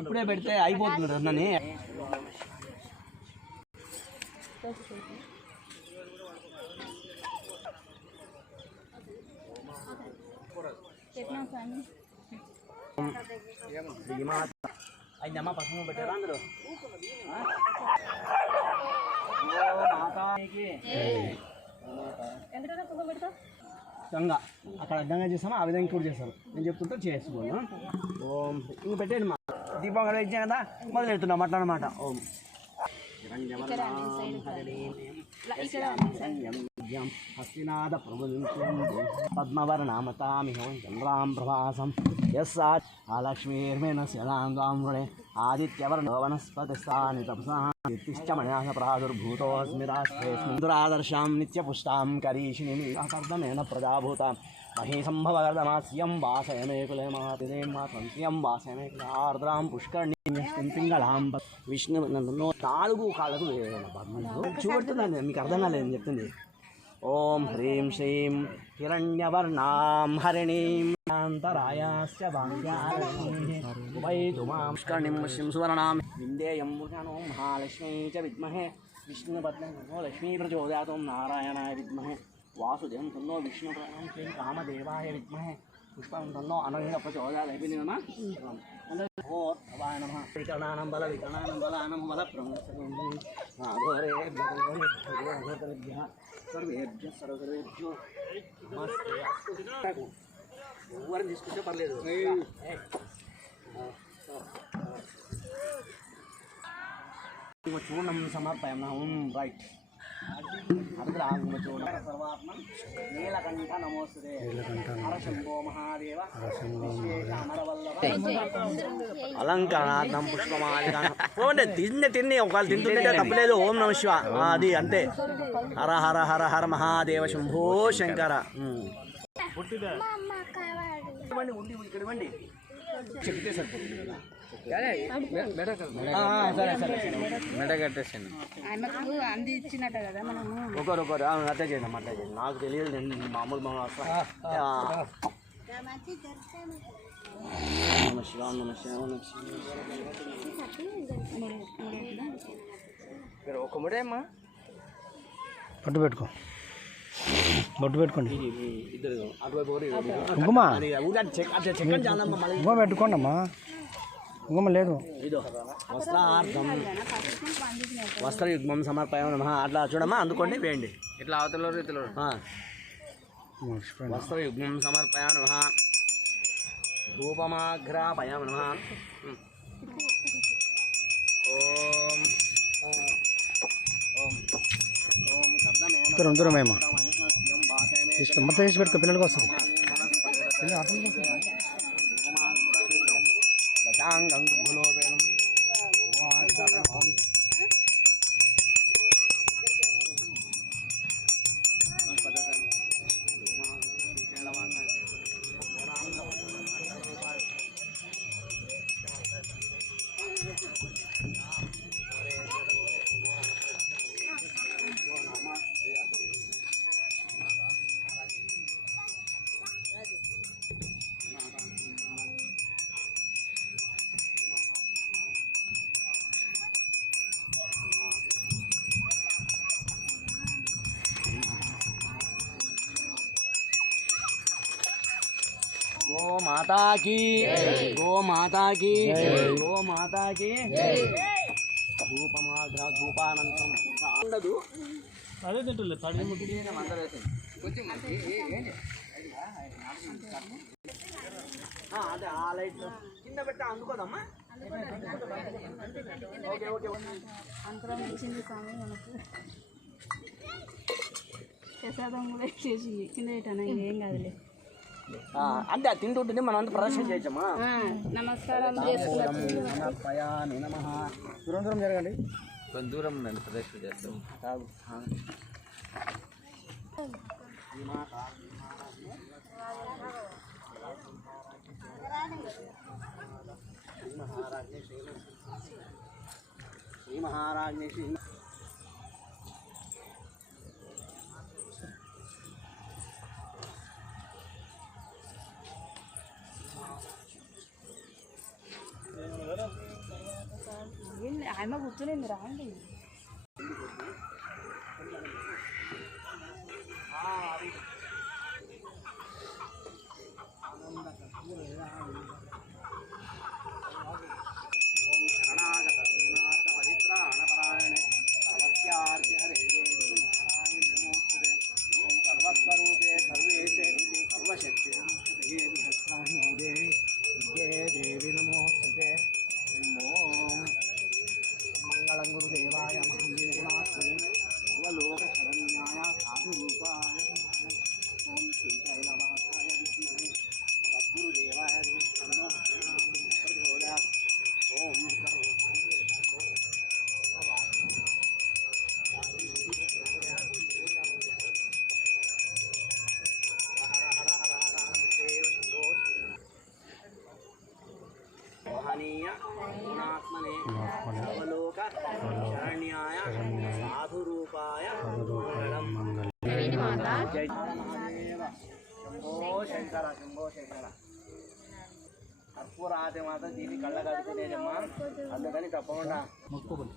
ఇప్పుడే పెడితే అయిపోతుంది అన్నని. అయిందమ్మా పసుపు పెట్టారా అందరూ? గంగా అక్కడ గంగా చేస్తామా ఆ విధంగా కూడా చేస్తారు. నేను చెప్తుంటే చేసుకోను. ఓం ఇంక పెట్టేది మా దీపం కదా ఇచ్చాను కదా మొదలెడుతున్నాం అట్లా అనమాట. ఓం హస్తినాథ పద్మవర్ణామతామిహం చంద్రాం ప్రభాసం యస్సా లక్ష్మీర్మేణ శనాంద్వామృణే ఆదిత్యవర్ణో వనస్పతిస్థాని తపసాశ్చమణ్యాస ప్రాదుర్భూతోస్మి రాష్ట్రేస్మిందురాదర్శాం నిత్యపుష్టాం కరీషిణిమి కర్దమేన ప్రజాభూతాం మహేశంభవగర్దమాస్యం వాసయమే కులే మహాతిదేం మాత్రం వాసయమే ఆర్ద్రాం పుష్కర్ణీం పింగళాం విష్ణు 4 కాళ్ళకు చూపెడుతుందండి. మీకు అర్థం కాలేదని చెప్తుంది. ఓం హ్రీం శ్రీం హిరణ్యవర్ణాం హరిణీం అంతరాయాశ్చ భాగ్యాపుష్కర్ణిం సువర్ణాం విందేయం ముఖానో మహాలక్ష్మీ చ విద్మహే విష్ణుపద్మో లక్ష్మీ ప్రచోదయాత్ నారాయణాయ విద్మహే వాసుదేవం తన్నో విష్ణు శ్రీం కామదేవాయ విద్మహే పుష్పం తన్నో అనఘ ప్రచోదయాత్. భవాయ నమః. వికరణానం బల వికరణానం బలానం బల ప్రమోరేభ్యో సర్వేభ్య సర్వేభ్యో ఎవరిని తీసుకుంటే పర్లేదు. చూర్ణం సమర్పయామి. రైట్ నీలకంఠ నమోస్తుతే హరశంభో మహాదేవ అలంకరణార్థం పుష్పమాలిక తిన్ని ఒకవేళ తింటుంటే తప్పలేదు. ఓం నమ శివ అది అంతే. హర హర హర హర మహాదేవ శంభో శంకర. ఇక్కడ ఇవ్వండి చెప్తే సరిపోతుంది కదా. మెడ కట్టేసాను అందించినట్టు కదా ఒకరొకరు అట్లా చేయండి అట్లా చేయండి. నాకు తెలియదు నేను మామూలు ఒక ముడేమ్మా పట్టు పెట్టుకో బొట్టు పెట్టుకోండి. కుంకుమ పెట్టుకోండి అమ్మా. కుంకుమ లేదు. వస్త్రార్థం వస్త్రయుగ్మం సమర్పయామి నమః. అట్లా చూడమ్మా అందుకోండి వేయండి. ఇట్లా అవతల రీతిలో వస్త్రయుగ్మం సమర్పయామి నమః. ధూపమాఘ్రాపయామి నమః. ఓం ఓం దూరమేమో మొత్తం చేసి పెట్టుకో పిల్లలకి వస్తుంది. गो माता की गो माता की गो माता की धूपमाग्रा धूपानंतम ఉండదు అదే తింటలే తడి ముట్టి మందరైతే కొంచెం అదే ఆ లైట్ కింద పెట్టా అందుకోదమ్మా. ఓకే ఓకే అంతరం ఇచ్చింది స్వామి మనకు ప్రసాదం కూడా చేసింది కింద పెట్టాను ఏం కాదులే. అంటే అది తింటుంటుంది మనం అంతా ప్రదర్శన చేయొచ్చమ్మా. నమస్కారం సమర్పయామి నమః. దూరం దూరం జరగండి. కొంచెం దూరం నేను ప్రదర్శన చేస్తాం. శ్రీ మహారాజ్ఞ శ్రీ అమ్మ కూర్చునింది రాండి. మంగళం గురుదేవాయ సర్వలోక శరణ్యాయ సాధురూపాయ ఓం శ్రీశైలవాసాయ విద్మహే సద్గురుదేవాయ ప్రచోదయాత్ ఓం మహనీయ గుణాత్మనే సర్వలోక శరణ్యాయ సాధురూపాయ మంగళం జై మహాదేవ శంభో శంకర శంభో శంకర కర్పూర ఆది మాత్రం దీన్ని కళ్ళ కడుపునేదమ్మా అందుకని తప్పకుండా మొక్కుకోండి.